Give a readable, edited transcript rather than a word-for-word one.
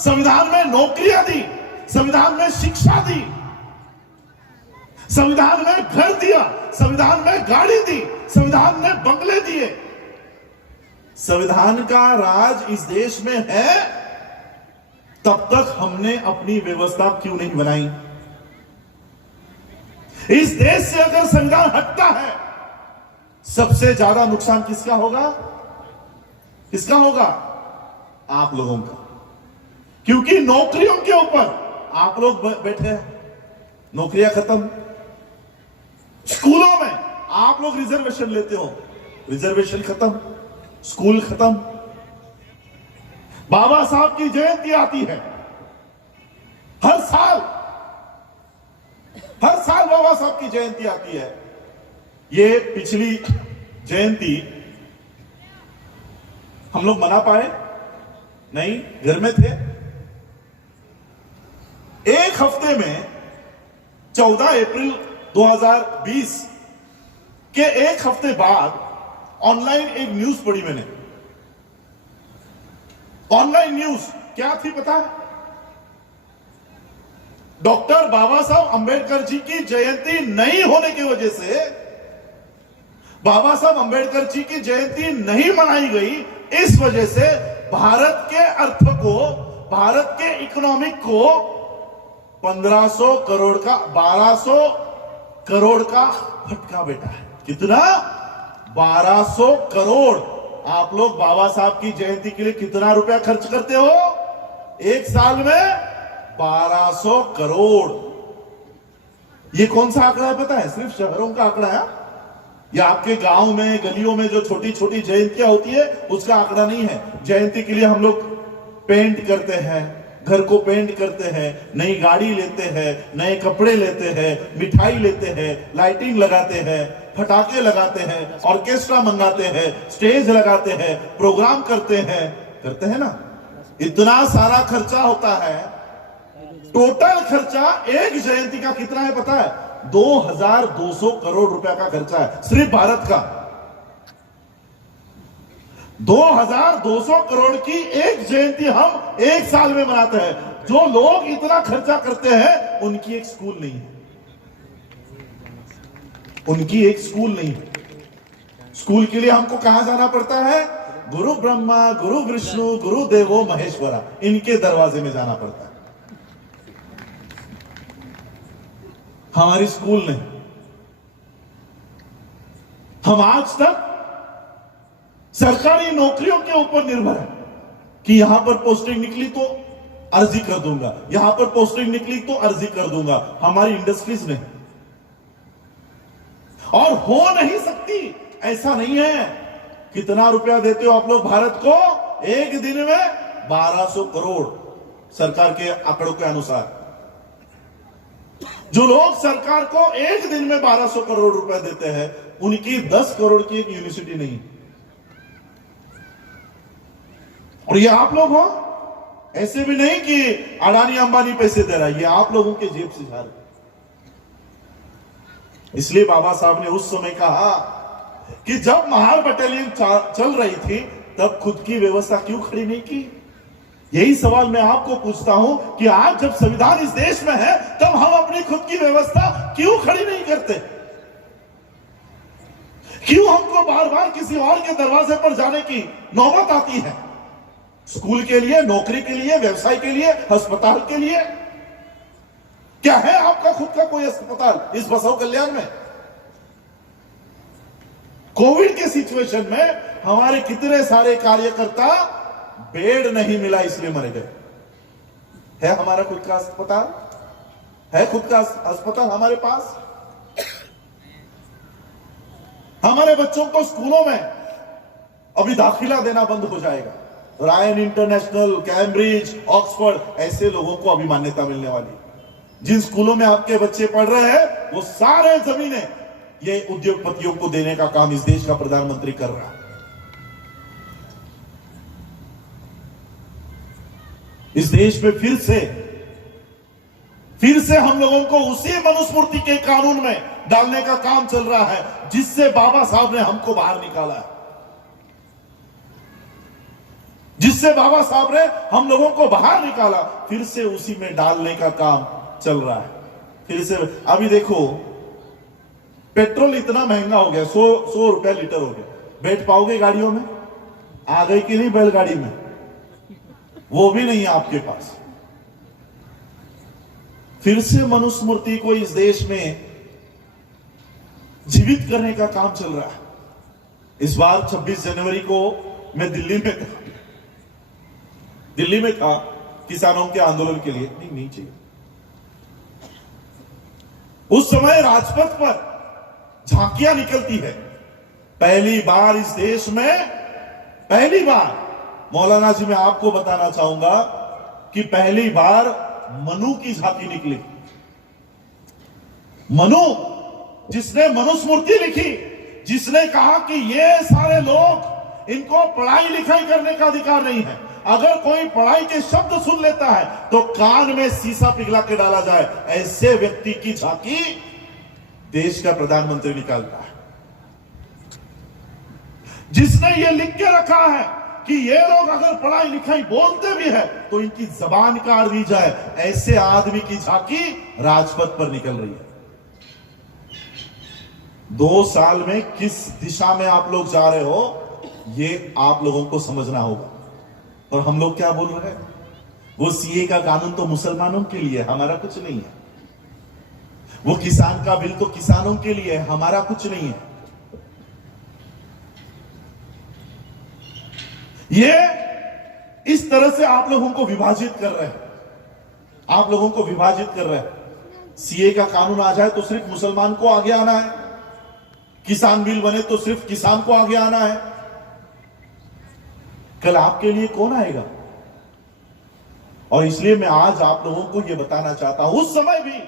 संविधान में नौकरियां दी, संविधान में शिक्षा दी, संविधान में घर दिया, संविधान में गाड़ी दी, संविधान ने बंगले दिए। संविधान का राज इस देश में है, तब तक हमने अपनी व्यवस्था क्यों नहीं बनाई? इस देश से अगर संविधान हटता है, सबसे ज्यादा नुकसान किसका होगा? किसका होगा? आप लोगों का। क्योंकि नौकरियों के ऊपर आप लोग बैठे हैं, नौकरियां खत्म। स्कूलों में आप लोग रिजर्वेशन लेते हो, रिजर्वेशन खत्म, स्कूल खत्म। बाबा साहब की जयंती आती है हर साल, हर साल बाबा साहब की जयंती आती है। ये पिछली जयंती हम लोग मना पाए नहीं, घर में थे। एक हफ्ते में 14 अप्रैल 2020 के एक हफ्ते बाद ऑनलाइन एक न्यूज पढ़ी मैंने। ऑनलाइन न्यूज क्या थी पता है? डॉक्टर बाबा साहब अंबेडकर जी की जयंती नहीं होने की वजह से, बाबा साहब अंबेडकर जी की जयंती नहीं मनाई गई, इस वजह से भारत के अर्थ को, भारत के इकोनॉमिक को 1500 करोड़ का, 1200 करोड़ का फटका बैठा है। कितना? 1200 करोड़। आप लोग बाबा साहब की जयंती के लिए कितना रुपया खर्च करते हो? एक साल में 1200 करोड़। ये कौन सा आंकड़ा है पता है? सिर्फ शहरों का आंकड़ा है। या आपके गांव में, गलियों में जो छोटी छोटी जयंतियां होती है, उसका आंकड़ा नहीं है। जयंती के लिए हम लोग पेंट करते हैं, घर को पेंट करते हैं, नई गाड़ी लेते हैं, नए कपड़े लेते हैं, मिठाई लेते हैं, लाइटिंग लगाते हैं, फटाके लगाते हैं, ऑर्केस्ट्रा मंगाते हैं, स्टेज लगाते हैं, प्रोग्राम करते हैं ना। इतना सारा खर्चा होता है। टोटल खर्चा एक जयंती का कितना है पता है? 2200 करोड़ रुपया का खर्चा है सिर्फ भारत का। 2200 करोड़ की एक जयंती हम एक साल में मनाते हैं। जो लोग इतना खर्चा करते हैं, उनकी एक स्कूल नहीं है, उनकी एक स्कूल नहीं है। स्कूल के लिए हमको कहां जाना पड़ता है? गुरु ब्रह्मा, गुरु विष्णु, गुरु देवो महेश्वरा, इनके दरवाजे में जाना पड़ता है। हमारी स्कूल नहीं। हम आज तक सरकारी नौकरियों के ऊपर निर्भर है कि यहां पर पोस्टिंग निकली तो अर्जी कर दूंगा, यहां पर पोस्टिंग निकली तो अर्जी कर दूंगा। हमारी इंडस्ट्रीज नहीं, और हो नहीं सकती। ऐसा नहीं है। कितना रुपया देते हो आप लोग भारत को? एक दिन में 1200 करोड़ सरकार के आंकड़ों के अनुसार। जो लोग सरकार को एक दिन में 1200 करोड़ रुपए देते हैं, उनकी 10 करोड़ की एक यूनिवर्सिटी नहीं। और ये आप लोग हो, ऐसे भी नहीं कि अडानी अंबानी पैसे दे रहा है, ये आप लोगों के जेब से जा रहे। इसलिए बाबा साहब ने उस समय कहा कि जब महार बटालियन चल रही थी, तब खुद की व्यवस्था क्यों खड़ी नहीं की? यही सवाल मैं आपको पूछता हूं कि आज जब संविधान इस देश में है, तब हम अपनी खुद की व्यवस्था क्यों खड़ी नहीं करते? क्यों हमको बार बार किसी और के दरवाजे पर जाने की नौबत आती है? स्कूल के लिए, नौकरी के लिए, व्यवसाय के लिए, अस्पताल के लिए। क्या है आपका खुद का कोई अस्पताल इस बसव कल्याण में? कोविड के सिचुएशन में हमारे कितने सारे कार्यकर्ता बेड नहीं मिला इसलिए मर गए। है हमारा खुद का अस्पताल? है खुद का अस्पताल हमारे पास? हमारे बच्चों को स्कूलों में अभी दाखिला देना बंद हो जाएगा। रायन इंटरनेशनल, कैम्ब्रिज, ऑक्सफोर्ड, ऐसे लोगों को अभी मान्यता मिलने वाली। जिन स्कूलों में आपके बच्चे पढ़ रहे हैं, वो सारे जमीनें ये उद्योगपतियों को देने का काम इस देश का प्रधानमंत्री कर रहा है। इस देश में फिर से हम लोगों को उसी मनुस्मृति के कानून में डालने का काम चल रहा है, जिससे बाबा साहब ने हमको बाहर निकाला है। जिससे बाबा साहब ने हम लोगों को बाहर निकाला, फिर से उसी में डालने का काम चल रहा है। फिर से अभी देखो, पेट्रोल इतना महंगा हो गया, 100 रुपए लीटर हो गया। बैठ पाओगे गाड़ियों में? आ गई कि नहीं बैलगाड़ी में? वो भी नहीं है आपके पास। फिर से मनुस्मृति को इस देश में जीवित करने का काम चल रहा है। इस बार 26 जनवरी को मैं दिल्ली में था किसानों के आंदोलन के लिए। नहीं चाहिए। उस समय राजपथ पर झांकियां निकलती है। पहली बार इस देश में, पहली बार, मौलाना जी मैं आपको बताना चाहूंगा कि पहली बार मनु की झांकी निकली। मनु, जिसने मनुस्मृति लिखी, जिसने कहा कि ये सारे लोग, इनको पढ़ाई लिखाई करने का अधिकार नहीं है। अगर कोई पढ़ाई के शब्द सुन लेता है तो कान में शीशा पिघला के डाला जाए, ऐसे व्यक्ति की झांकी देश का प्रधानमंत्री निकालता है। जिसने ये लिख के रखा है कि ये लोग अगर पढ़ाई लिखाई बोलते भी है तो इनकी जबान काट दी जाए, ऐसे आदमी की झांकी राजपथ पर निकल रही है। 2 साल में किस दिशा में आप लोग जा रहे हो, ये आप लोगों को समझना होगा। और हम लोग क्या बोल रहे हैं? वो सीए का कानून तो मुसलमानों के लिए, हमारा कुछ नहीं है। वो किसान का बिल तो किसानों के लिए है, हमारा कुछ नहीं है। ये इस तरह से आप लोगों को विभाजित कर रहे हैं, आप लोगों को विभाजित कर रहे हैं। सीए का कानून आ जाए तो सिर्फ मुसलमान को आगे आना है, किसान बिल बने तो सिर्फ किसान को आगे आना है। कल आपके लिए कौन आएगा? और इसलिए मैं आज आप लोगों को यह बताना चाहता हूं, उस समय भी